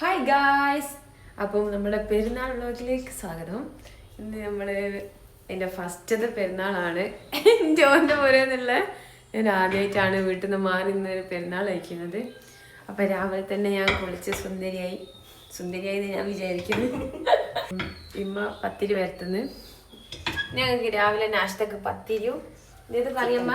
Hi guys, അപ്പം നമ്മുടെ പെരുന്നാൾ വ്ലോഗിലേക്ക് സ്വാഗതം. ഇന്ന് നമ്മൾ എൻ്റെ ഫസ്റ്റത്തെ പെരുന്നാളാണ്. ജോൻ്റെ പോരെന്നുള്ള ഞാൻ ആദ്യമായിട്ടാണ് വീട്ടിൽ നിന്ന് മാറി നിന്നൊരു പെരുന്നാൾ കഴിക്കുന്നത്. അപ്പം രാവിലെ തന്നെ ഞാൻ കുളിച്ച് സുന്ദരിയായി എന്ന് ഞാൻ വിചാരിക്കുന്നു. ഇമ്മ പത്തിരി വരുത്തുന്നു. ഞങ്ങൾക്ക് രാവിലെ നാഷ്ടക്ക് പത്തിരിയും ഇത് കറിയമ്മ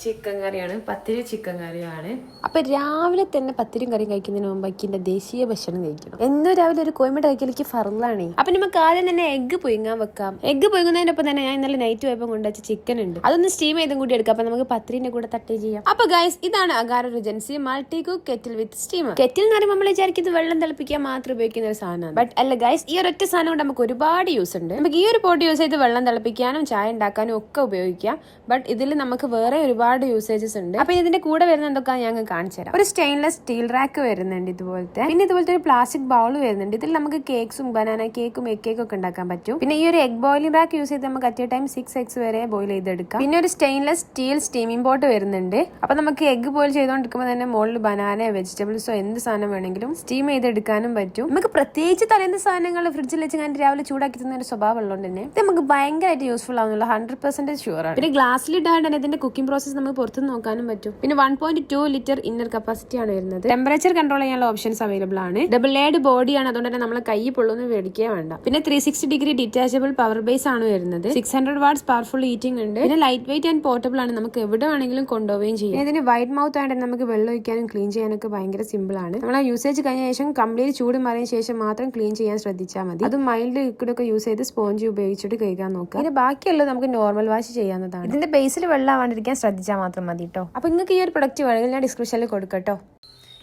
ചിക്കൻ കറിയാണ്. പത്തിരി ചിക്കൻ കറിയാണ്. അപ്പൊ രാവിലെ തന്നെ പത്തിരിയും കറിയും കഴിക്കുന്നതിന് മുമ്പ് എന്റെ ദേശീയ ഭക്ഷണം കഴിക്കണം. എന്നും രാവിലെ ഒരു കോഴിമുട്ട കഴിക്കലേക്ക് ഫറലാണ്. അപ്പൊ നമുക്ക് ആദ്യം തന്നെ എഗ്ഗ് പുഴുങ്ങാൻ വെക്കാം. എഗ്ഗ് പുഴുങ്ങുന്നതിനൊപ്പം തന്നെ ഞാൻ ഇന്നലെ നൈറ്റ് പോയപ്പോൾ കൊണ്ടുവച്ച ചിക്കൻ ഉണ്ട്, അതൊന്ന് സ്റ്റീം ചെയ്തും കൂടി എടുക്കാം. അപ്പൊ നമുക്ക് പത്തിരിന്റെ കൂടെ തട്ടേ ചെയ്യാം. അപ്പൊ ഗൈസ്, ഇതാണ് അഗാരോ റിജൻസി മൾട്ടി കുക്ക് കെറ്റിൽ വിത്ത് സ്റ്റീമർ. കെറ്റിൽ എന്ന് പറയുമ്പോൾ നമ്മൾ വിചാരിക്കുന്നത് വെള്ളം തിളപ്പിക്കാൻ മാത്രം ഉപയോഗിക്കുന്ന ഒരു സാധനമാണ്. ബട്ട് അല്ല ഗൈസ്, ഈ ഒരൊറ്റ സാധനം കൊണ്ട് നമുക്ക് ഒരുപാട് യൂസ് ഉണ്ട്. നമുക്ക് ഈ ഒരു പോട്ട് യൂസ് ചെയ്ത് വെള്ളം തിളപ്പിക്കാനും ചായ ഉണ്ടാക്കാനും ഒക്കെ ഉപയോഗിക്കാം. ബട്ട് ഇതിൽ നമുക്ക് വേറെ ഒരുപാട് യൂസേജസ് ഉണ്ട്. അപ്പൊ ഇതിന്റെ കൂടെ വരുന്ന എന്തൊക്കെ ഞാൻ കാണിച്ചു തരാം. ഒരു സ്റ്റെയിൻലെസ് സ്റ്റീൽ റാക്ക് വരുന്നുണ്ട് ഇതുപോലത്തെ. പിന്നെ ഇതുപോലത്തെ ഒരു പ്ലാസ്റ്റിക് ബൗൾ വരുന്നുണ്ട്. ഇതിൽ നമുക്ക് കേക്ക്സും ബനാന കേക്കും എഗ് കേക്കും ഒക്കെ ഉണ്ടാക്കാൻ പറ്റും. പിന്നെ ഈ ഒരു എഗ് ബോയിലിംഗ് റാക്ക് യൂസ് ചെയ്ത് നമുക്ക് അറ്റ് എ ടൈം 6 eggs വരെ ബോയിൽ ചെയ്തെടുക്കാം. പിന്നെ ഒരു സ്റ്റെയിൻലെസ് സ്റ്റീൽ സ്റ്റീമിംഗ് പോട്ട് വരുന്നുണ്ട്. അപ്പൊ നമുക്ക് എഗ് ബോയിൽ ചെയ്തുകൊണ്ടിരിക്കുമ്പോൾ തന്നെ മുകളിൽ ബനാന വെജിറ്റബിൾസോ എന്ത് സാധനം വേണമെങ്കിലും സ്റ്റീം ചെയ്തെടുക്കാനും പറ്റും. നമുക്ക് പ്രത്യേകിച്ച് തലേന്ന സാധനങ്ങൾ ഫ്രിഡ്ജിൽ വെച്ച് ഞാൻ രാവിലെ ചൂടാക്കി തന്ന ഒരു സ്വഭാവം ഉള്ളതുകൊണ്ട് തന്നെ ഇത് നമുക്ക് ഭയങ്കരമായിട്ട് യൂസ്ഫുൾ ആവുന്നുള്ള 100% ഷുവർ ആണ്. പിന്നെ ഗ്ലാസ്സിലിട്ടാണ് ഇതിന്റെ കുക്കിംഗ് പ്രോസസ് നമുക്ക് പുറത്ത് നോക്കാനും പറ്റും. പിന്നെ 1.2 ലിറ്റർ ഇന്നർ കപ്പാസിറ്റി ആണ് വരുന്നത്. ടെമ്പറേച്ചർ കൺട്രോൾ ചെയ്യാനുള്ള ഓപ്ഷൻസ് അവൈലബിൾ ആണ്. ഡബിൾ ലേഡ് ബോഡിയാണ്, അതുകൊണ്ട് തന്നെ നമ്മളെ കൈ പൊള്ളുന്ന മേടിക്കുക വേണ്ട. പിന്നെ 360 ഡിഗ്രി ഡിറ്റാച്ചബിൾ പവർ ബേസ് ആണ് വരുന്നത്. 600 വാട്ട്സ് പവർഫുൾ ഹീറ്റിംഗ് ഉണ്ട്. പിന്നെ ലൈറ്റ് വെയിറ്റ് ആൻഡ് പോർട്ടബിൾ ആണ്, നമുക്ക് എവിടെ വേണമെങ്കിലും കൊണ്ടുപോവുകയും ചെയ്യാം. ഇതിന് വൈഡ് മൗത്ത് ആയിട്ട് നമുക്ക് വെള്ളം ഒഴിക്കാനും ക്ലീൻ ചെയ്യാനൊക്കെ ഭയങ്കര സിമ്പിൾ ആണ്. നമ്മളെ യൂസേജ് കഴിഞ്ഞ ശേഷം കംപ്ലീറ്റ് ചൂട് മാറിയ ശേഷം മാത്രം ക്ലീൻ ചെയ്യാൻ ശ്രദ്ധിച്ചാൽ മതി. അത് മൈൽഡ് ലിക്വിഡ് ഒക്കെ യൂസ് ചെയ്ത് സ്പോഞ്ച് ഉപയോഗിച്ചിട്ട് കഴുകാൻ നോക്കുക. ഇതിന് ബാക്കിയുള്ളത് നമുക്ക് നോർമൽ വാഷ് ചെയ്യാവുന്നതാണ്. ഇതിന്റെ ബേസിൽ വെള്ളം ആവാണ്ടിരിക്കാൻ ശ്രദ്ധിച്ചാൽ മാത്രം മതി കേട്ടോ. അപ്പൊ നിങ്ങൾക്ക് ഈ ഒരു പ്രൊഡക്റ്റ് വേണമെങ്കിൽ ഞാൻ ഡിസ്ക്രിപ്ഷനിൽ കൊടുക്കട്ടോ.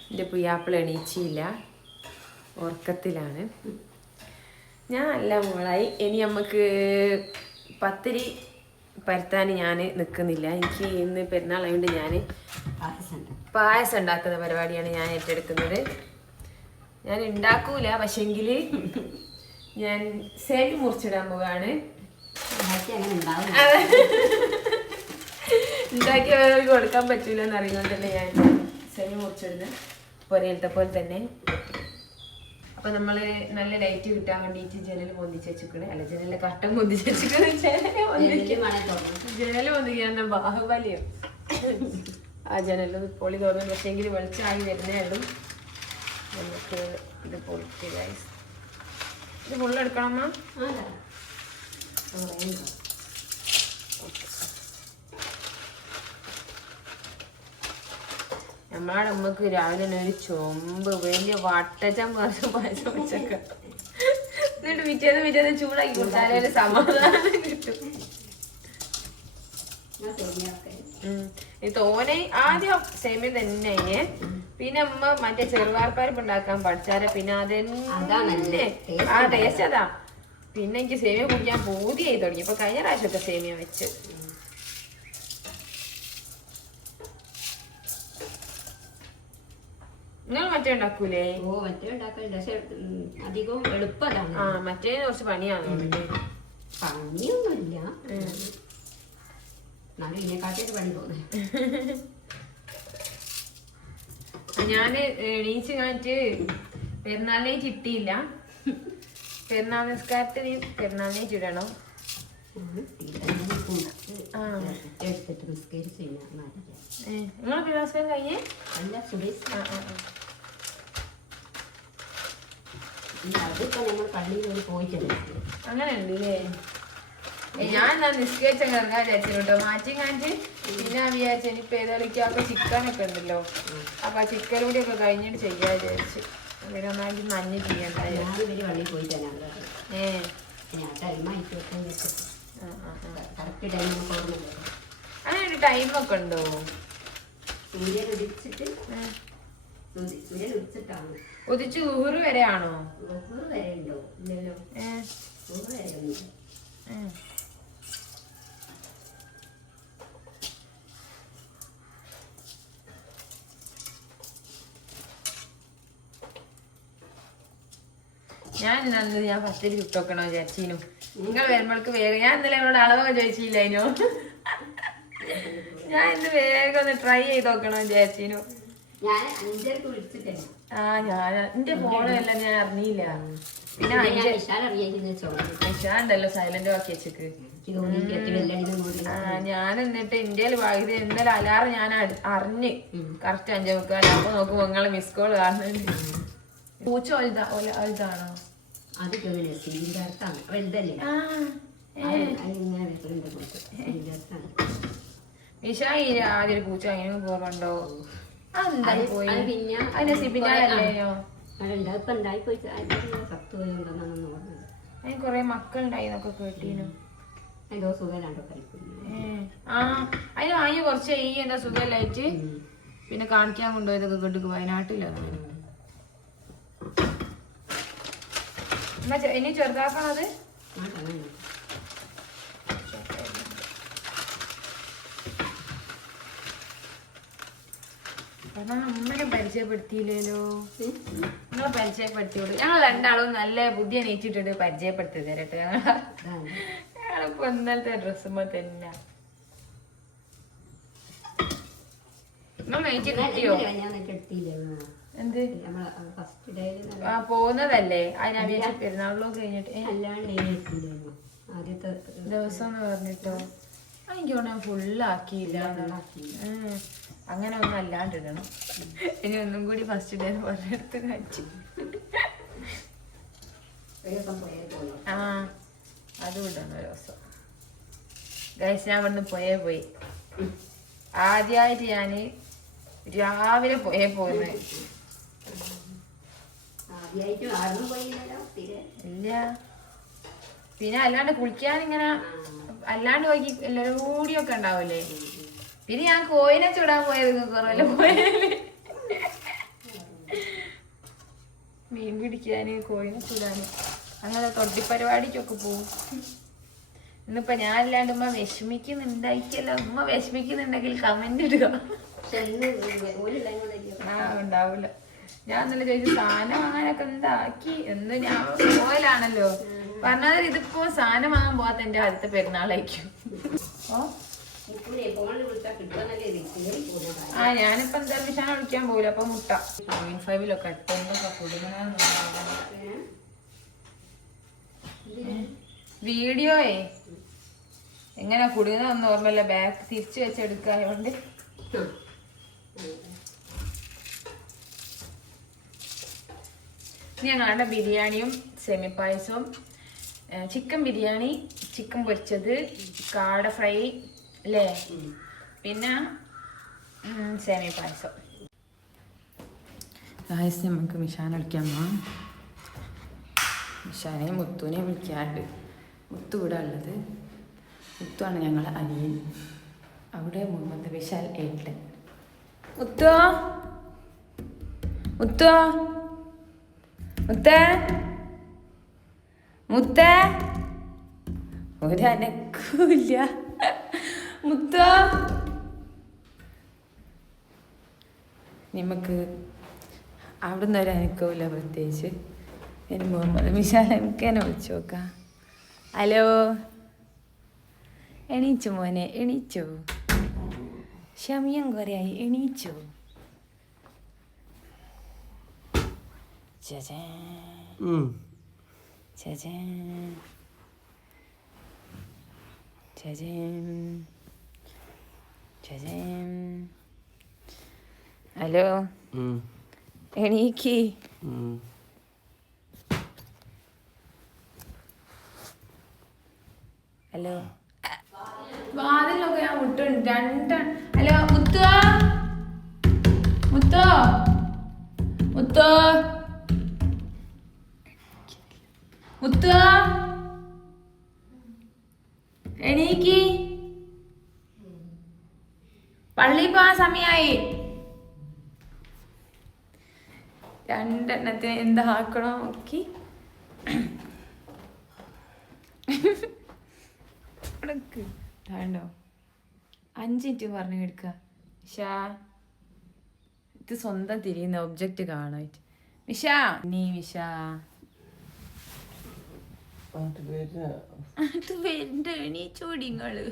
എൻ്റെ പുയ്യാപ്പിൾ എണീച്ചില്ല, ഉറക്കത്തിലാണ്. ഞാൻ അല്ല മോളായി. ഇനി നമുക്ക് പത്തിരി പരത്താൻ ഞാൻ നിൽക്കുന്നില്ല. എനിക്ക് ഇന്ന് പെരുന്നാളായതുകൊണ്ട് ഞാൻ പായസം ഉണ്ടാക്കുന്ന പരിപാടിയാണ് ഞാൻ ഏറ്റെടുക്കുന്നത്. ഞാൻ ഉണ്ടാക്കൂല, പക്ഷെങ്കിൽ ഞാൻ സേവി മുറിച്ചിടാൻ പോവാണ്. ഉണ്ടാക്കി വേറെ കൊടുക്കാൻ പറ്റൂല എന്ന് അറിയുന്നതുകൊണ്ടല്ലേ ഞാൻ സേവി മുറിച്ചിടുന്നത്, പൊരയിലത്തെ പോലെ തന്നെ. അപ്പൊ നമ്മള് നല്ല ലൈറ്റ് കിട്ടാൻ വേണ്ടിയിട്ട് ജനൽ പൊന്തിച്ച് വെച്ചിക്കണേ. അല്ല, ജനലിലെ കട്ടൻ പൊന്തിച്ച് വെച്ചിക്കണേ. ജനൽ പൊന്തിക്കാൻ ബാഹുബലിയോ ആ ജനലും പൊളി തോന്നുന്നു. പക്ഷെ എങ്കിൽ വെളിച്ചമായി വരുന്നേ ഉള്ളൂ. നമുക്ക് ഇത് പൊളിക്കുക. ഇത് ഫുള്ളെടുക്കണമ്മ. നമ്മളെ അമ്മക്ക് രാവിലെ തന്നെ ഒരു ചൊമ്പ് വലിയ വട്ടച്ചം പായസം വെച്ചൊക്കെ എന്നിട്ട് പിറ്റേന്ന് ചൂടാക്കി കൊടുത്താലേ ഒരു സമാധാനം കിട്ടും. തോനെ ആദ്യം സേമിയ തന്നെ അതിന്, പിന്നെ അമ്മ മറ്റേ ചെറുവാർപ്പരിപ്പ് ഉണ്ടാക്കാൻ പഠിച്ചാല് പിന്നെ അതെന്നെ ആ ടേസ്റ്റ് അതാ. പിന്നെ എനിക്ക് സേമിയ കുടിക്കാൻ പൂതിയായി തുടങ്ങി. ഇപ്പൊ കഴിഞ്ഞ പ്രാവശ്യമൊക്കെ സേമിയ വെച്ച്. നിങ്ങൾ മറ്റേ ഉണ്ടാക്കൂലേ? അധികം എളുപ്പമാണ്. ആ, മറ്റേ കുറച്ച് പണിയാണ്. പണിയൊന്നുമില്ല, എന്നാലും ഇതിനെക്കാട്ടിയൊക്കെ പണി തോന്നുന്നു. ഞാന് എണീച്ച് കാണിട്ട് പെരുന്നാളിനെ കിട്ടിയില്ല. പെരുന്നാൾ നിസ്കാരത്തിന് പെരുന്നാളിനെ ഇടണം. നിങ്ങളൊക്കെ നമസ്കാരം കഴിഞ്ഞേ? അങ്ങനെ ഉണ്ടല്ലേ? ഞാൻ നിസ്കരിച്ച കിടക്കാൻ വിചാരിച്ചു കേട്ടോ, മാറ്റി കാണിച്ച്. പിന്നെ വിചാരിച്ചു ഇനിയിപ്പോ ഏതാളിക്കൊക്കെ ചിക്കനൊക്കെ ഉണ്ടല്ലോ, അപ്പൊ ആ ചിക്കൻ കൂടി ഒക്കെ കഴിഞ്ഞിട്ട് ചെയ്യാ വിചാരിച്ചു. അങ്ങനെ ഒന്നായിട്ട് നഞ്ഞ് ചെയ്യണ്ടായിരുന്നു. അങ്ങനെ ഒരു ടൈമൊക്കെ ഉണ്ടോ? ഉദിച്ച് ഊഹറ് വരെ ആണോ? ഞാൻ പത്തിരി ചുട്ടോക്കണോ വിചാരിച്ചീനു. നിങ്ങൾ വരുമ്പോഴേക്ക് വേഗം ഞാൻ ഇന്നലെ എന്നോട് അളവൊക്കെ ചോദിച്ചില്ല അതിനോ. ഞാൻ ഇന്ന് വേഗം ഒന്ന് ട്രൈ ചെയ്ത് നോക്കണോ വിചാരിച്ചീനു. ഞാൻ 5 വിളിച്ചിട്ടില്ല. ആ ഞാൻ എന്റെ ഫോണല്ല ഞാൻ അറിഞ്ഞില്ല. പിന്നെ ഞാൻ വിശാൽ അറിയായിരുന്നു ഉണ്ടല്ലോ സൈലന്റ് ആക്കി വെച്ചക്ക്. ഞാൻ എന്നിട്ട് ഇന്ത്യയിൽ വൈദ്യുതി ഇന്നലെ അലാറ് ഞാൻ അറിഞ്ഞ് കറക്റ്റ് 5:45. അപ്പൊ നോക്കുമ്പോ നിങ്ങളെ മിസ് കോൾ കാണുന്നുണ്ട്. പൂച്ച വലുതാണോ? അത് സീലിന്റെ അടുത്താണ് വലുതല്ലേ. വിശായി ആദ്യം ഒരു പൂച്ച അങ്ങനെ പോകണ്ടോ? അതെന്തായി പോയി? അതിന്റെ സിബിനാണല്ലേനോ? ഇപ്പൊ ഉണ്ടായി പോയി 10 കൊല്ലം പറഞ്ഞത്. അതിന് കൊറേ മക്കളുണ്ടായി എന്നൊക്കെ കേട്ടീനു. എന്തോ സുഖമില്ലാണ്ടോ കഴിക്കുന്നു. ആ അതിന് വാങ്ങി കുറച്ച് എന്താ സുഖമില്ലായിട്ട് പിന്നെ കാണിക്കാൻ കൊണ്ടുപോയതൊക്കെ കേട്ടു വയനാട്ടിലാണ്. എന്നാ ഇനി ചെറുതാക്കണത് അമ്മനെ പരിചയപ്പെടുത്തിയില്ലല്ലോ. നിങ്ങളെ പരിചയപ്പെടുത്തിയോളൂ. ഞങ്ങൾ രണ്ടാളും നല്ല ബുദ്ധി അനയിച്ചിട്ടുണ്ട് പരിചയപ്പെടുത്തി തരട്ടെ. ഞങ്ങളിപ്പോ ഇന്നലത്തെ ഡ്രസ്സുമ്പോ തന്നെ നിങ്ങൾ നയിച്ച് കിട്ടിയോ? എന്ത് പോകുന്നതല്ലേ അതിനപേക്ഷ പെരുന്നാളിലും കഴിഞ്ഞിട്ട് ആദ്യത്തെ ദിവസം എന്ന് പറഞ്ഞിട്ടോ എനിക്ക് ഫുള്ളാക്കിയില്ല. അങ്ങനെ ഒന്നും അല്ലാണ്ടിടണം. ഇനി ഒന്നും കൂടി ഫസ്റ്റ് ഡേ പറഞ്ഞെടുത്ത് കഴിച്ചു. ആ അതും ഇടണം ഒരു ദിവസം. ഗൈസ് ഞാൻ ഇവിടുന്ന് പോയി ആദ്യമായിട്ട് ഞാന് രാവിലെ പോയത് ഇല്ല. പിന്നെ അല്ലാണ്ട് കുളിക്കാൻ ഇങ്ങനെ അല്ലാണ്ട് പോയി എല്ലാവരും കൂടിയൊക്കെ ഉണ്ടാവൂലേ. പിന്നെ ഞാൻ കോയിനെ ചൂടാൻ പോയത് കുറവല്ല പോയാല് മീൻ പിടിക്കാന് കോയിനെ ചൂടാന് അങ്ങനെ തൊട്ടിപ്പരിപാടിക്കൊക്കെ പോവും. ഇന്നിപ്പോ ഞാൻ അല്ലാണ്ട് ഉമ്മ വിഷമിക്കുന്നുണ്ടായിക്കല്ലോ. ഉമ്മ വിഷമിക്കുന്നുണ്ടെങ്കിൽ കമന്റ് ഇടുക. ആ ഉണ്ടാവൂല. ഞാൻ ഇന്നലെ ചോദിച്ചു സാധനം വാങ്ങാനൊക്കെ എന്താക്കി എന്ന്. ഞാൻ പോയലാണല്ലോ പറഞ്ഞാൽ ഇതിപ്പോ സാധനം വാങ്ങാൻ പോവാത്ത എന്റെ ആദ്യത്തെ പെരുന്നാളായിരിക്കും. ആ ഞാനിപ്പോ എന്തായാലും വിശാല വിളിക്കാൻ പോകില്ല. അപ്പൊ മുട്ട 5ലൊക്കെ വീഡിയോയെ എങ്ങനെ കുടുങ്ങുന്നൊന്നും ഓർമ്മയില്ല. ബാക്ക് തിരിച്ചു വെച്ചെടുക്കായോണ്ട് ഞങ്ങളുടെ ബിരിയാണിയും സെമിപ്പായസവും ചിക്കൻ ബിരിയാണി, ചിക്കൻ പൊരിച്ചത്, കാട ഫ്രൈ അല്ലേ, പിന്നെ സേമിയ പായസം. നമുക്ക് മിഷാനെ വിളിക്കാൻ പോവാം. മിഷാനെയും മുത്തുവിനെയും വിളിക്കാണ്ട്. മുത്തു ഇവിടെ ഉള്ളത്. മുത്തുവാണ് ഞങ്ങളെ അനിയൻ. അവിടെ മുഹമ്മദ് വിശാൽ ഏട്ടൻ. മുത്തോ മുത്തോ മുത്തേ മുത്തേ ഒരനക്കൂല്ല. മുത്തോ നമുക്ക് അവിടുന്ന് ഒരു അനക്കമില്ല പ്രത്യേകിച്ച്. ഇനി മുഹമ്മദ് മിഷാൽ എനിക്ക് തന്നെ വിളിച്ചു നോക്കാം. ഹലോ എണീച്ചോ മോനെ, എണീച്ചോ? ക്ഷമിയം കുറയായി, എണീച്ചോ? ചേച്ചേ ചേച്ചേ ചേച്ചേ ചേച്ചേ ഹലോ എണീക്ക്. ഹലോ വാതിലൊക്കെ ഞാൻ മുട്ടുണ്ട് 2. ഹലോ മുത്തോ മുത്തോ മുത്തോ മുത്തോ എണീക്ക്. പള്ളി പോവാൻ സമയായി. 2 എന്താ ആക്കണോ നോക്കി. വേണ്ടോ 5 മിനിറ്റ് പറഞ്ഞു എടുക്ക. നിഷാ ഇത് സ്വന്തം തിരിയുന്ന ഒബ്ജക്റ്റ് കാണായിട്ട്. നിഷാ നീ വിഷാ അത് വരണ്ട. എണീച്ചോടി നിങ്ങള്.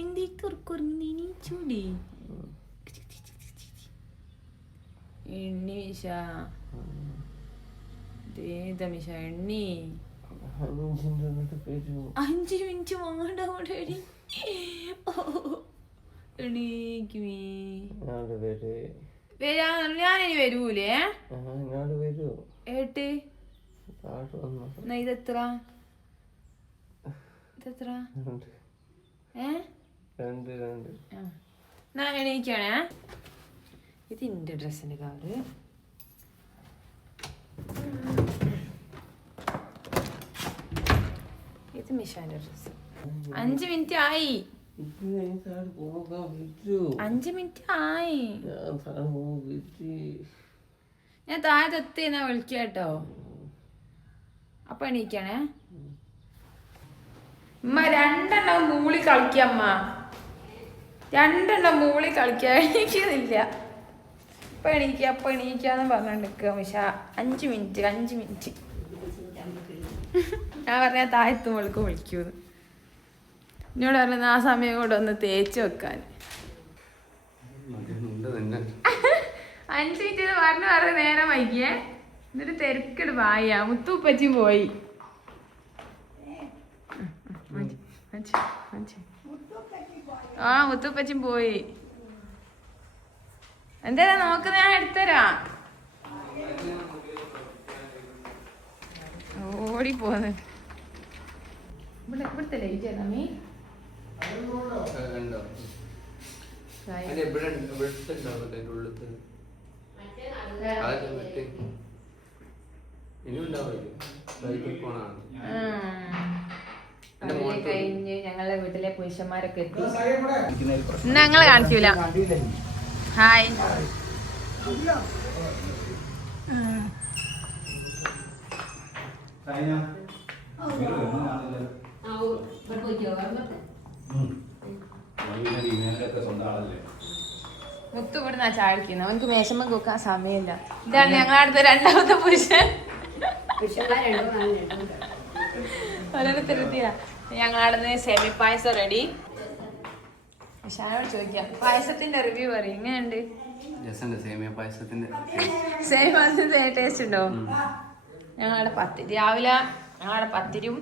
എന്തീ തുറക്കുറങ്ങി എണീച്ചോടി. എണ്ണി മിഷ ഏതാ മിഷ എണ്ണി 5 മിനിറ്റ് വേണ്ട എടി എണീക്കുമേ ഞാനിനി വരൂലേ ഏട്ട് ഇതെത്ര ഞാൻ എണീക്കണേ ഇത് എന്റെ ഡ്രസ്സിന്റെ കവറ് ഇത് മിഷാന്റെ ഡ്രസ് 5 മിനിറ്റ് ആയി 5 മിനിറ്റ് ആയി ഞാൻ താഴത്തെത്തി എന്നാ വിളിക്കാട്ടോ അപ്പൊ എണീക്കണേ ഉമ്മ 2 എണ്ണം മൂളി കളിക്കമ്മ 2 എണ്ണം മൂളി കളിക്കാൻ എണീക്കുന്നില്ല അപ്പൊ എണീക്കാന്ന് പറഞ്ഞോണ്ടിരിക്കുക മിഷ 5 മിനിറ്റ് ഞാൻ പറഞ്ഞ താഴത്ത് മോൾക്ക് വിളിക്കൂന്ന് എന്നോട് പറഞ്ഞത് ആ സമയം കൂടെ ഒന്ന് തേച്ച് വെക്കാൻ 5 മിനിറ്റ് പറഞ്ഞു നേരം വൈകിയേ എന്നിട്ട് തിരക്കിട് വായ മുത്തുപ്പച്ചും പോയി ആ മുത്തുപ്പച്ചും പോയി എന്താ നോക്കുന്ന ഞാൻ എടുത്തരാ ഓടിപ്പോന്ന് ഇവിടുത്തെ ലൈറ്റ് ഏതാ മീ കഴിഞ്ഞ് ഞങ്ങളുടെ വീട്ടിലെ പുരുഷന്മാരൊക്കെ എത്തി ഞങ്ങള് കാണിക്കൂല ഹായ് മുത്തു ഇവിടുന്ന് ചായ കുടിക്കുന്നത് അവനക്ക് മേശമ്മ കൂക്കാൻ സമയമില്ല ഇതാണ് ഞങ്ങളുടെ അടുത്ത 2ാമത്തെ പുരുഷൻ ഓരോരുത്തരുത്തിയ ഞങ്ങളവിടുന്ന് സെമി പായസം റെഡി ഷാനോട് ചോദിക്കാം പായസത്തിന്റെ റിവ്യൂ പറയും ഇങ്ങനെയുണ്ട് സേമിയ പായസത്തിന്റെ ടേസ്റ്റ് ഉണ്ടോ ഞങ്ങളുടെ പത്തിരി രാവിലെ ഞങ്ങളുടെ പത്തിരിയും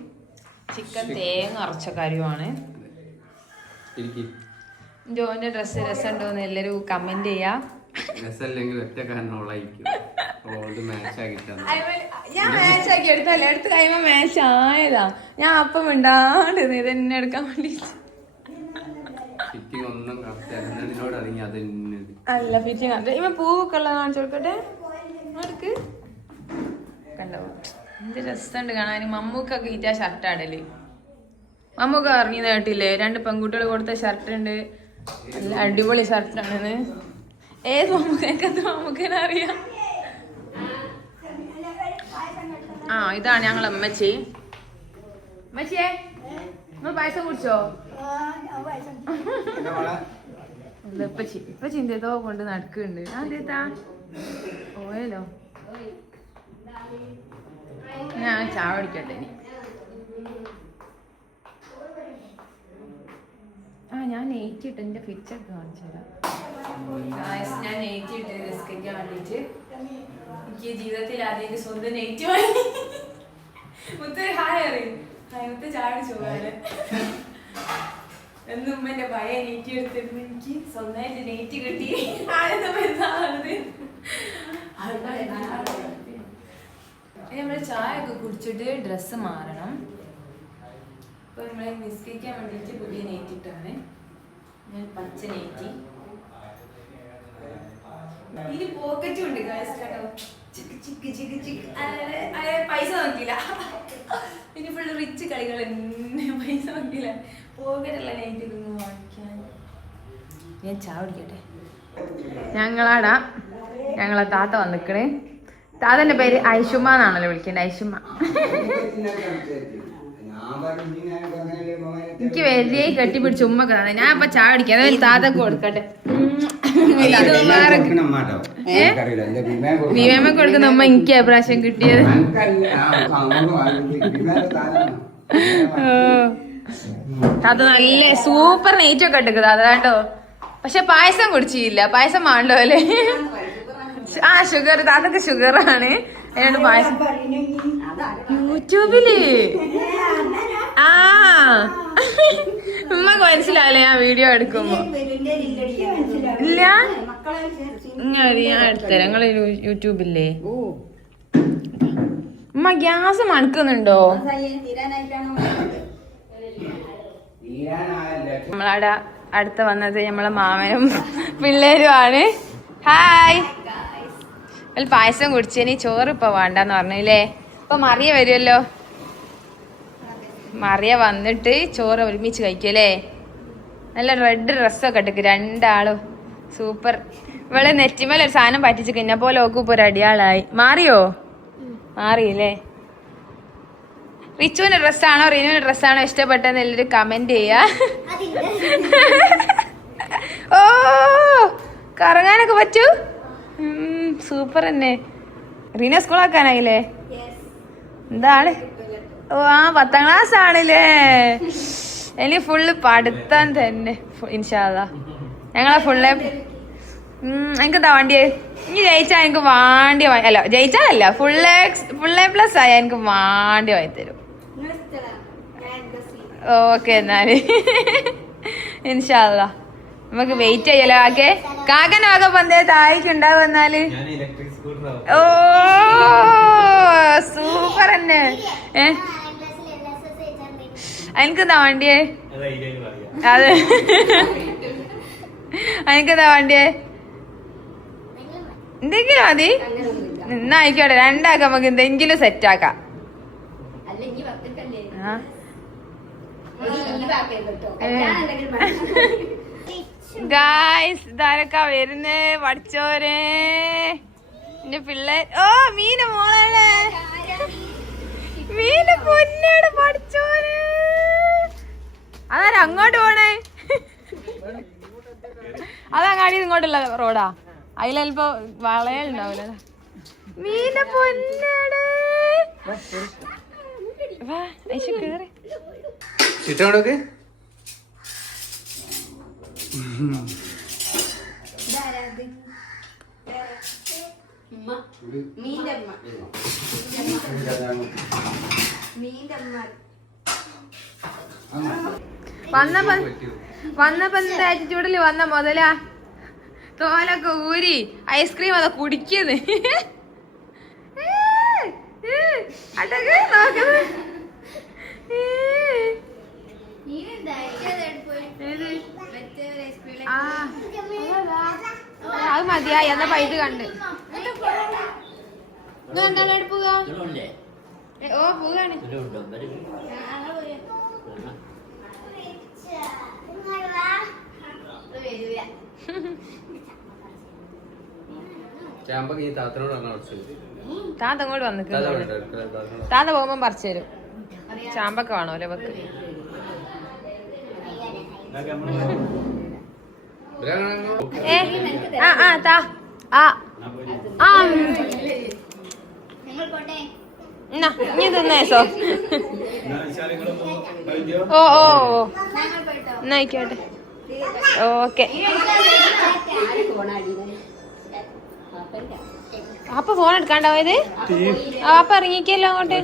ചിക്കൻ തേങ്ങ അരച്ച കറിയുമാണ് ജോന്റെ ഡ്രസ്സ് രസമുണ്ടോന്ന് എല്ലാരും കമന്റ് ചെയ്യാ ഞാൻ മാച്ച് ആക്കി എടുത്തല്ലേ എടുത്ത് കഴിയുമ്പോ മാച്ച് ആയതാ ഞാൻ അപ്പം മിണ്ടാണ്ട് ഇതെന്നെ എടുക്കാൻ വേണ്ടി അല്ല ഫിറ്റിംഗ് അല്ല ഇവ പൂവൊക്കെ ഉള്ള കാണിച്ചു കൊടുക്കട്ടെ അടുക്ക് കണ്ടോ എന്ത് രസമുണ്ട് കാണാൻ മമ്മൂക്കൊക്കെ ഈറ്റ ഷർട്ട് ആടല് മമ്മൂക്ക ഇറങ്ങിയത് കേട്ടില്ലേ 2 പെൺകുട്ടികൾ കൊടുത്ത ഷർട്ട് ഉണ്ട് നല്ല അടിപൊളി ഷർട്ടാണെന്ന് ഏത് മമ്മൂക്കനെ അറിയാം ആ ഇതാണ് ഞങ്ങൾ അമ്മച്ചി അമ്മച്ചിയെ നിങ്ങൾ പായസം കുടിച്ചോ ഇപ്പച്ചി എന്തേതോ കൊണ്ട് നടക്കുന്നുണ്ട് അതെത്താ ഓയല്ലോ ഞാൻ ചായ കുടിക്കട്ടെ ഇനി ഞാൻ നെയ്റ്റ് ഇട്ട് എൻ്റെ പിക്ചർ കാണിച്ചു തരാം ഞാൻ നെയ്റ്റ് ഇട്ട് നിസ്കരിക്കാൻ വേണ്ടിയിട്ട് എനിക്ക് ജീവിതത്തിൽ ആദ്യം സ്വന്തം നെയ്റ്റ് വാങ്ങി മുത്ത് ഹായ് അറിയും മുത്ത് ചായ ചോദിച്ചാല് എന്നും ഉമ്മന്റെ പഴയ നെയ്റ്റ് എടുത്തിരുന്നു എനിക്ക് സ്വന്തമായിട്ട് നെയ്റ്റ് കിട്ടി ആരെന്ന് വരുന്നത് നമ്മള് ചായ ഒക്കെ കുടിച്ചിട്ട് ഡ്രസ്സ് മാറണം അപ്പൊ നമ്മളെ നിസ്കരിക്കാൻ വേണ്ടിയിട്ട് പുതിയ നെയ്റ്റ് ഇട്ടാണ് ഞാൻ പച്ച നെയ്റ്റി ഇനി പോക്കറ്റും ഉണ്ട് കേട്ടോ ചിക്ക് ചിക്ക് ചിക്ക് ചിക്ക് പൈസ നോക്കിയില്ല ഇനി ഫുള്ള് റിച്ച് കളികൾ പൈസ നോക്കിയില്ല പോക്കറ്റുള്ള നെയ്റ്റ് ഇതൊന്നും വാങ്ങിക്കാൻ ഞാൻ ചായ കുടിക്കട്ടെ ഞങ്ങളാടാ ഞങ്ങളെ താത്ത വന്നിക്കണേ താത്തന്റെ പേര് ഐഷുമ്മ എന്നാണല്ലോ വിളിക്കേണ്ടത് ഐഷുമ്മ എനിക്ക് വലിയ കെട്ടിപ്പിടിച്ച് ഉമ്മക്ക് തന്നെ ഞാൻ ഇപ്പൊ ചായ കുടിക്കാം അതായത് താത്തക്ക് കൊടുക്കട്ടെ വിവേമക്ക് കൊടുക്കുന്ന ഉമ്മ എനിക്ക് പ്രാവശ്യം കിട്ടിയത് താത്ത നല്ല സൂപ്പർ നെയ്റ്റ് ഒക്കെ ഇട്ടിക്കുക അതാട്ടോ പക്ഷെ പായസം കുടിച്ചില്ല പായസം വേണ്ടോ അല്ലേ ആ ഷുഗർ അതൊക്കെ ഷുഗറാണ്. അതിനോട് പായസം യൂട്യൂബില് ആ ഉമ്മക്ക് മനസ്സിലായില്ലേ ഞാൻ വീഡിയോ എടുക്കുമ്പോ? ഇല്ല ഞാൻ എടുത്തരാം. നിങ്ങള് യൂട്യൂബില്ലേ? ഉമ്മ ഗ്യാസ് മണക്കുന്നുണ്ടോ? നമ്മളവിടെ അടുത്ത് വന്നത് നമ്മളെ മാമനും പിള്ളേരും ആണ്. ഹായ്. പായസം കുടിച്ചേനി ചോറ് ഇപ്പൊ വേണ്ടെന്ന് പറഞ്ഞില്ലേ? ഇപ്പൊ മറിയ വരുമല്ലോ. മറിയ വന്നിട്ട് ചോറ് ഒരുമിച്ച് കഴിക്കല്ലേ? നല്ല റെഡ് ഡ്രസ്സൊക്കെ ഇട്ടേക്ക് രണ്ടാളും സൂപ്പർ. ഇവള് നെറ്റിമേൽ ഒരു സാധനം പറ്റിച്ച് കഴിഞ്ഞ പോലെ ഓക്കും ഇപ്പൊ ഒരു അടിയാളായി. മാറിയോ? മാറിയില്ലേ? റിച്ചുവിന്റെ ഡ്രസ്സാണോ റിനുവിന്റെ ഡ്രസ്സാണോ ഇഷ്ടപ്പെട്ടെന്ന് എല്ലാവരും കമന്റ് ചെയ്യാ. ഓ കറങ്ങാനൊക്കെ പറ്റൂ. സൂപ്പർ തന്നെ. റീന സ്കൂളാക്കാനായില്ലേ? എന്താണ്? ഓ ആ 10ാം ക്ലാസ് ആണല്ലേ? ഇനി ഫുള്ള് പഠിത്തം തന്നെ ഇൻഷാ അല്ലാ. ഞങ്ങളെ ഫുള്ള് എനിക്കെന്താ വേണ്ടിയേ? ഇനി ജയിച്ചാ എനിക്ക് വാണ്ടി അല്ല ജയിച്ചാലല്ല ഫുൾ എ പ്ലസ് ആയാ എനിക്ക് വാണ്ടി വാങ്ങി തരും. ഓക്കെ എന്നാല് ഇൻഷാ അല്ലാ നമുക്ക് വെയിറ്റ് ചെയ്യലോ. കാക്കനാകെ പന്തേ താഴേക്ക് ഉണ്ടാവും. എന്നാല് ഓ സൂപ്പർ തന്നെ. എനിക്കെന്താ വേണ്ടിയേ? അതെ എനിക്കെന്താ വേണ്ടിയേ? എന്തെങ്കിലും മതി. എന്നാ ആയിക്കോട്ടെ രണ്ടാക്കാം. നമുക്ക് എന്തെങ്കിലും സെറ്റാക്കാം. ഗായ്സ് ഇതാരൊക്കെ വരുന്നേ? പഠിച്ചോരെ എന്റെ പിള്ളേർ. ഓ മീന മോളാണ്. മീന പൊന്നാണ് പഠിച്ചോരെ. അതാരാ അങ്ങോട്ട് പോണേ? അതങ്ങാടി ഇങ്ങോട്ടുള്ള റോഡാ. അതിലപ്പോ വളയുണ്ടാവൂല. മീന പൊന്നാണ്. വാ ഐശു കേറി. വന്നപ്പോ എന്താ ആറ്റിറ്റ്യൂഡില് വന്ന മുതലാ തോലൊക്കെ ഊരി ഐസ്ക്രീം അതാ കുടിക്കുന്നത്. അത് മതിയായി. എന്നാ പൈത് കണ്ട് എന്താണ് പോവാ? ഓ പോവാണ്. താത്ത അങ്ങോട്ട് വന്നിട്ട് താത്ത പോകുമ്പോ പറിച്ചു തരും. ചാമ്പൊക്കെ വേണോ വെക്ക്? ഇനി തിന്നേസോ? ഓ ഓ ഓ എന്നായിക്കോട്ടെ. ഓക്കെ. അപ്പൊ ഫോൺ എടുക്കാണ്ടായത്? അപ്പൊ ഇറങ്ങിക്കല്ലോ അങ്ങോട്ട്.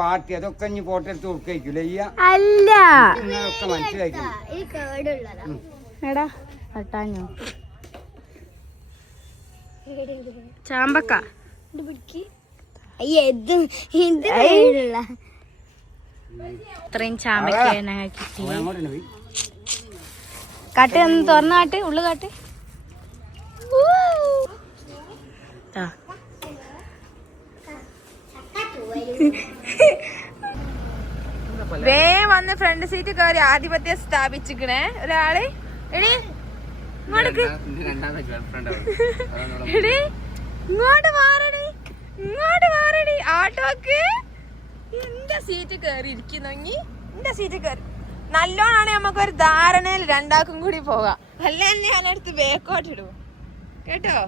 പാർട്ടി അതൊക്കെ ഇനി ഫോട്ടോ എടുത്ത് കൊടുക്കൂലേ? അല്ല മനസ്സിലാക്കി ചാമ്പക്ക ഇത്രയും ചാമ്പക്കാണ് കിട്ടി. കാട്ട് ഒന്ന് തുറന്നാട്ട് ഉള്ളു കാട്ട്. വേ വന്ന് ഫ്രണ്ട് സീറ്റ് കയറി ആധിപത്യം സ്ഥാപിച്ചിക്കണേ ഒരാള്. എടി ഇങ്ങോട്ട് എടി ഇങ്ങോട്ട് മാറടി, ഇങ്ങോട്ട് മാറടി. ആട്ടോക്ക് എന്റെ സീറ്റ് കയറി ഇരിക്കുന്നു. എന്റെ സീറ്റ് കയറി നല്ലോണാണ് നമുക്കൊരു ധാരണയിൽ രണ്ടാക്കും കൂടി പോകാം. അല്ല തന്നെ ഞാനെടുത്ത് ബേക്കോട്ടിടും കേട്ടോ.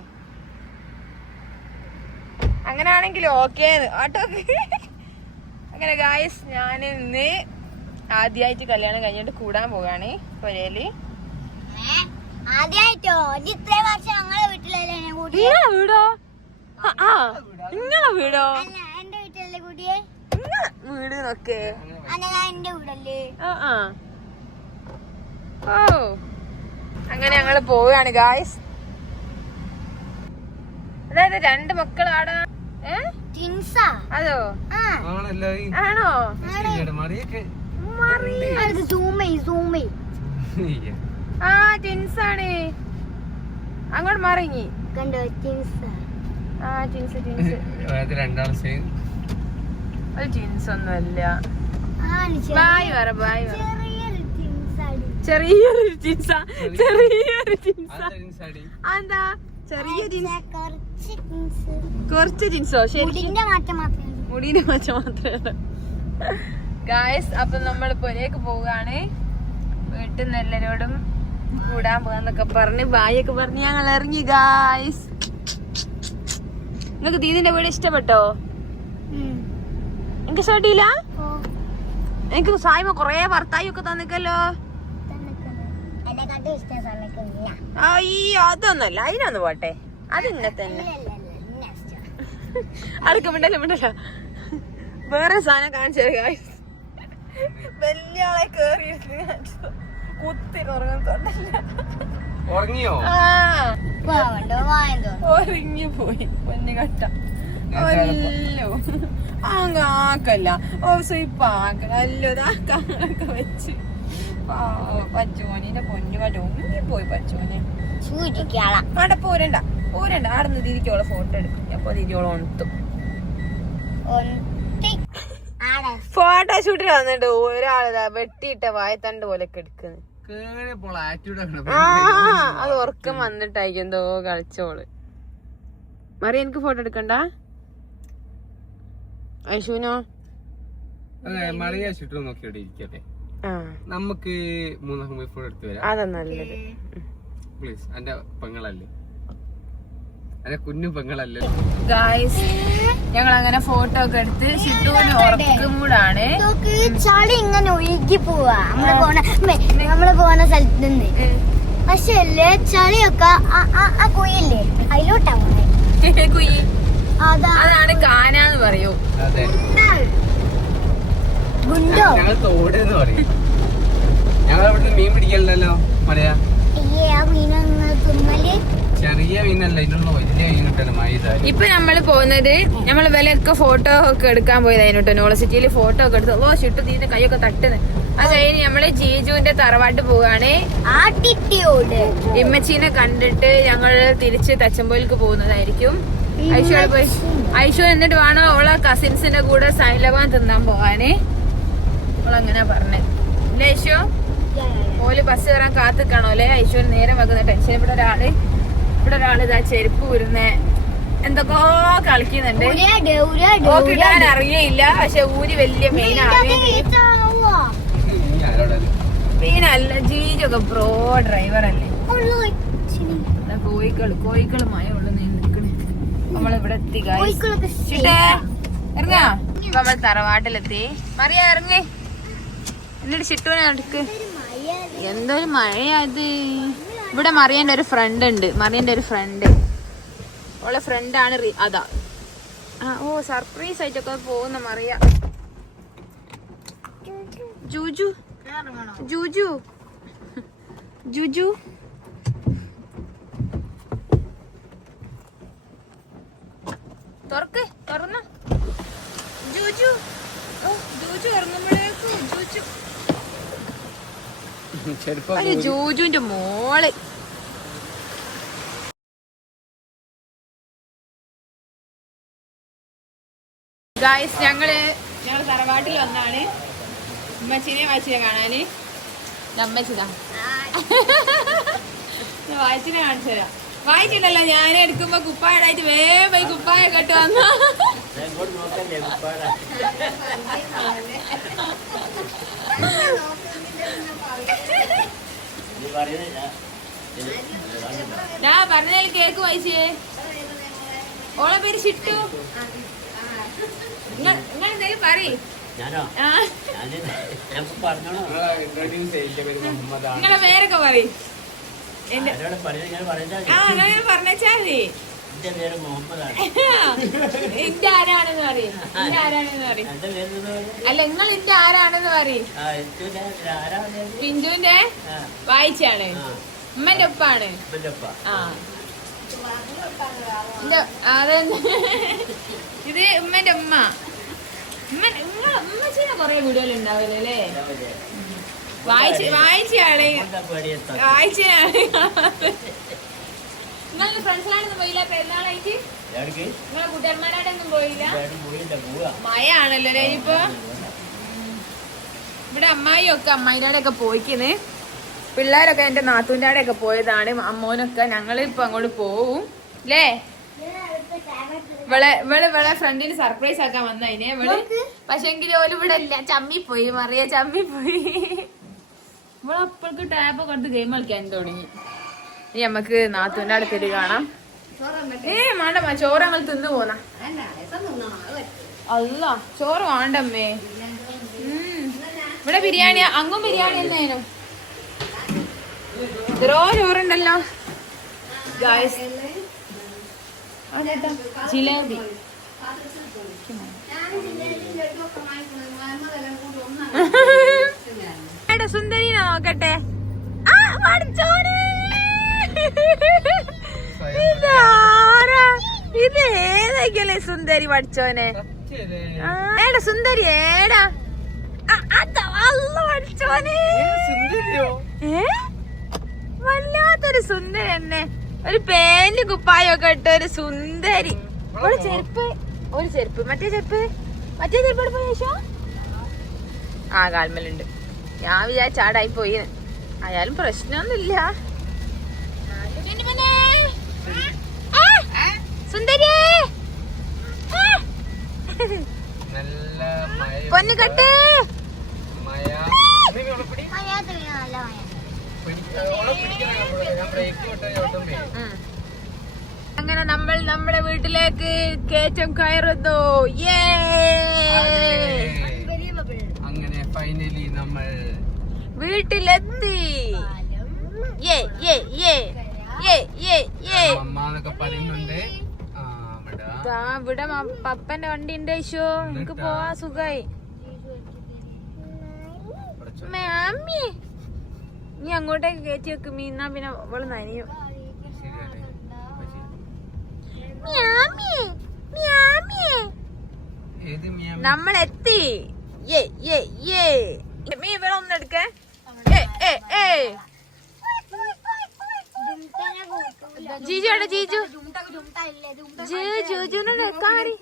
അങ്ങനാണെങ്കിൽ ഓക്കേ ആട്ടോക്ക്. അങ്ങനെ ഗായ്സ് ഞാൻ ഇന്ന് ആദ്യമായിട്ട് കല്യാണം കഴിഞ്ഞിട്ട് കൂടാൻ പോകാണ് പൊരേല്. ആദ്യായിട്ടോ ഇത്രേ വർഷം ഞങ്ങളെ വീട്ടിലല്ലേ കൂടി നിങ്ങളെ വീടോ? ആ നിങ്ങളെ വീടോ? അല്ല എന്റെ വീട്ടിലല്ലേ കൂടിയേ വീട് നോക്കേ. അല്ല ഞാൻ എന്റെ വീടല്ലേ. ഓ അങ്ങനെ ഞങ്ങള് പോവുകയാണ് ഗായ്സ്. അതായത് 2 മക്കളാടാ. ടിൻസാ അതോ? ആണോ? ആ ടിൻസാണ്. അങ്ങോട്ട് മാറിങ്ങി കണ്ടോ ടിൻസ. ആ ടിൻസ് അത് ടിൻസ് ഒന്നും അല്ല. ബായ് പറ ബായ് പറ. ചെറിയൊരു ടിൻസ. ചെറിയൊരു ടിൻസ. എന്താ ചെറിയ കുറച്ച് ജിൻസോ? ശരി മുടിന്റെ മാറ്റം മാത്രമേ. ഗായ്സ് അപ്പൊ നമ്മൾ പുരയൊക്കെ പോവുകയാണ്. വീട്ടിൽ നിന്ന് എല്ലാരോടും കൂടാൻ പോകാന്നൊക്കെ പറഞ്ഞ് ബായൊക്കെ പറഞ്ഞ് ഞങ്ങൾ ഇറങ്ങി ഗായ്സ്. നിങ്ങക്ക് ദീദിന്റെ വീട് ഇഷ്ടപ്പെട്ടോ? എനിക്ക് ഇഷ്ടപ്പെട്ടില്ല. എനിക്ക് സായ്മ കൊറേ ഭർത്തായി ഒക്കെ തന്നിക്കല്ലോ. അയ്യോ അതൊന്നല്ല, അതിനൊന്ന് പോട്ടെ. അത് ഇന്നെ തന്നെ അടുക്ക മിണ്ടല്ല. വേറെ സാധനം കാണിച്ചു ഗായ്സ്. വലിയ ആളെ കേറി കുത്തി ഉറങ്ങി പോയി പൊന്നു കട്ട. ആക്കല്ല ഓ സ്വയിപ്പാക്കല അല്ലൊക്കെ വെച്ച് പച്ചോനിന്റെ പൊന്നു കട്ട ഉറങ്ങിപ്പോയി. പച്ചോനെ അവിടെ പോരണ്ട ആടുന്ന് തിരിക്കോളെ ഫോട്ടോ എടുക്കും. അപ്പൊ തിരിയോളം ഉണത്തും. ഫോട്ടോ ഷൂട്ടിന് വന്നിട്ട് ഒരാളിതാ വെട്ടിയിട്ട വായത്തണ്ട് പോലൊക്കെ എടുക്കുന്നു. അത് ഉറക്കം വന്നിട്ടായിരിക്കും എന്തോ കളിച്ചോള്. മറിയ എനിക്ക് ഫോട്ടോ എടുക്കണ്ട. ഐശുവിനോ? നമുക്ക് ഫോട്ടോ എടുത്തു വരാം. അതാ നല്ലത്. പ്ലീസ്. എന്റെ പെങ്ങളല്ലേ, എന്റെ കുഞ്ഞു പെങ്ങളല്ലേ. ഗായ്സ് ഞങ്ങൾ അങ്ങനെ ഫോട്ടോ ഒക്കെ എടുത്ത് ചിട്ടൂന് ഉറക്കം കൂടാണ്. ചളി ഇങ്ങനെ ഒഴുകി പോവാ നമ്മള് പോണ സ്ഥലത്ത് നിന്ന്. പക്ഷെ അല്ലേ ചളിയൊക്കെ ആ കുയില്ലേ അതിലോട്ടാ കുയി. അതാണ് കാനാന്ന് പറയൂ. ഞങ്ങൾ തോടെന്ന് പറയും. ഞങ്ങൾ അവിടുന്ന് മീൻ പിടിക്കലല്ലോ മലയാ. ചെറിയ മീനല്ല, ഇതിനുള്ള വലിയ മീൻ കിട്ടണം. ഇപ്പൊ നമ്മള് പോകുന്നത് നമ്മള് വിലയൊക്കെ ഫോട്ടോ ഒക്കെ എടുക്കാൻ പോയത് അതിനോട്ടോ. യൂണിവേഴ്സിറ്റിയിൽ ഫോട്ടോ ഒക്കെ എടുത്ത് ഓ ചുട്ടു തീന്റെ കൈയൊക്കെ തട്ടുന്നത്. അത് കഴിഞ്ഞ് നമ്മള് ജീജുവിന്റെ തറവാട്ട് പോവാണ്. ഇമ്മച്ചീനെ കണ്ടിട്ട് ഞങ്ങള് തിരിച്ച് തച്ചമ്പോയിലേക്ക് പോകുന്നതായിരിക്കും. ഐശു എന്നിട്ട് വേണോ ഓളെ കസിൻസിന്റെ കൂടെ സൈലവാൻ തിന്നാൻ പോവാന്. ഓളങ്ങനെ പറഞ്ഞേ അല്ലേ ഐശു? ഓല് ബസ് കയറാൻ കാത്തിക്കാണോല്ലേ? ഐശുവിന് നേരം വെക്കുന്ന ടെൻഷൻ. ഇവിടെ ഒരാള് ഇതാ ചെരുപ്പ് ഊരുന്നേ എന്തൊക്കെ കളിക്കുന്നുണ്ട്. ഓക്കിടാൻ അറിയയില്ല, പക്ഷെ ഊരി വലിയ മീനല്ല. ജീജൊക്കെ പ്രോ ഡ്രൈവർ അല്ലേ. കോയിക്കള് മഴ ഉള്ളു നിൽക്കണേ. നമ്മളിവിടെ എത്തി ഇറങ്ങാ. ഇപ്പൊ നമ്മൾ തറവാട്ടിലെത്തി. മറിയ ഇറങ്ങി. എന്നിട്ട് ചിട്ടൂനെ നടക്ക്. എന്തൊരു മഴയത്. ഇവിടെ മറിയന്റെ ഒരു ഫ്രണ്ട് ഉണ്ട്. ഓളെ ഫ്രണ്ടാണ് അതാ. ഓ സർപ്രൈസ് ആയിട്ടൊക്കെ പോകുന്ന മറിയ. ജൂജു തുറന്ന ജൂജു ഇറങ്ങുമ്പോഴേക്കും ജൂജുവിന്റെ മോള്. ഗായ്സ് ഞങ്ങള് തറവാട്ടിൽ വന്നാണ് ഉമ്മച്ചിനെ വായിച്ചിനെ കാണാന്. അമ്മച്ചിതാ വായിച്ചിനെ കാണിച്ചു തരാം. വായിച്ചിട്ടല്ലോ ഞാൻ എടുക്കുമ്പോ കുപ്പായടായിട്ട് വേഗം പോയി കുപ്പായ കെട്ട് വന്ന. ഞാൻ പറഞ്ഞ കേക്ക് വായിച്ചേ. ഓളെ പേര് ചിട്ടു. നിങ്ങളെന്തേലും പറയ്. നിങ്ങളെ പേരൊക്കെ പറയ്. എന്റെ ആരോടെ പറയുന്നത് ഇങ്ങനെ പറയുന്നത്? ആ എന്നാ ഞാൻ പറഞ്ഞാ മതി. എന്റെ പേര് മുഹമ്മദാണ്. എന്റെ ആരാണെന്ന് പറയും. എന്റെ ആരാണെന്ന് പറയും. എന്റെ പേര് എന്താ പറയുക? അല്ല നിങ്ങൾ എന്റെ ആരാണെന്ന് പറയും. ആ, എനിക്കിവിടെ ആരാ പറഞ്ഞത്? പിഞ്ചുവിന്റെ ആ, വായിച്ചാണ്. ആ, ഉമ്മന്റെ ഒപ്പാണ്. ഇവന്റെ ഉപ്പ. ആ അതെന്താ ഇത് ഉമ്മന്റെ ഉമ്മ. ഉമ്മച്ചിനെ കൊറേ വീടുകൾ ഉണ്ടാവില്ല അല്ലേ? വായിച്ചാണ്. എന്താ പേടിയെത്താ? വായിച്ചാണ്. നിങ്ങളുടെ ഫ്രണ്ട്സിലാണൊന്നും പോയില്ല പെരുന്നാളായിട്ട്? എവിടേക്ക്? നിങ്ങളെ കൂട്ടുകാരന്മാരായിട്ടൊന്നും പോയില്ല? എവിടെയും പോയില്ല, പോവാ. മഴ ആണല്ലോ അല്ലേ ഇപ്പൊ? ഇവിടെ അമ്മായി ഒക്കെ അമ്മായിയുടെ ഒക്കെ പോയിക്കുന്നത്. പിള്ളേരൊക്കെ എന്റെ നാത്തൂന്റെ ഒക്കെ പോയതാണ്. അമ്മോനൊക്കെ ഞങ്ങള് ഇപ്പൊ അങ്ങോട്ട് പോവും അല്ലേ? ഇവളെ ഫ്രണ്ടിന് സർപ്രൈസ് ആക്കാൻ വന്നതിനെ ഇവള്. പക്ഷെങ്കിൽ ഓല് ഇവിടെ ഇല്ല, ചമ്മിപ്പോയി. മറിയ ചമ്മിപ്പോയി. ഇവളപ്പോൾക്ക് ടാപ്പൊക്കെ എടുത്ത് ഗെയിം കളിക്കാൻ തുടങ്ങി. ഇനി നമുക്ക് നാത്തൂന്റെ അടുത്തേക്ക് കാണാം. വേണ്ടമ്മ, ചോറ് ഞങ്ങൾ തിന്നു പോന്ന. അല്ല ചോറ് വേണ്ടമ്മേ. ഇവിടെ ബിരിയാണി, അങ്ങും ബിരിയാണി തന്നെയായിരുന്നു. ഇത്രോ ചോറുണ്ടല്ലോ ഗായ്സ്. ജിലേബി സുന്ദരീനെ നോക്കട്ടെ. ആ പഠിച്ചോനെ, ഇത് ഏതൊക്കെയല്ലേ സുന്ദരി പഠിച്ചോനെ? ഏടാ സുന്ദരി ഏടാ? പഠിച്ചോനെ വല്ലാത്തൊരു സുന്ദരി തന്നെ. ഒരു പാന്റ് കുപ്പായൊക്കെ ഇട്ട ഒരു സുന്ദരി. ഒരു ചെരുപ്പ് മറ്റേ ചെരുപ്പ് എടുപ്പോ ശേഷം ആ കാൽമലുണ്ട്. ഞാൻ വിചാരിച്ച ആടായി പോയി. ആയാലും പ്രശ്നമൊന്നുമില്ല. സുന്ദരി പൊന്നുകെട്ട് അങ്ങനെ നമ്മൾ നമ്മുടെ വീട്ടിലേക്ക് കയറ്റം കയറുന്നു. അങ്ങനെ ഫൈനലി നമ്മൾ വീട്ടിലെത്തി. അമ്മന്നൊക്കെ പറയുന്നുണ്ട്. ഇവിടെ പപ്പന്റെ വണ്ടി ഉണ്ട്. ഈശോ എനിക്ക് പോവാ സുഖായി. മാമി നീ അങ്ങോട്ടേക്ക് കയറ്റി വെക്ക് മീന്നാ പിന്നെ അവള് നനയും. നമ്മളെത്തി. മീ ഇവിടെ ഒന്നെടുക്കേ. ജീജു അവിടെ ജീജുനെ എടുക്കാറി.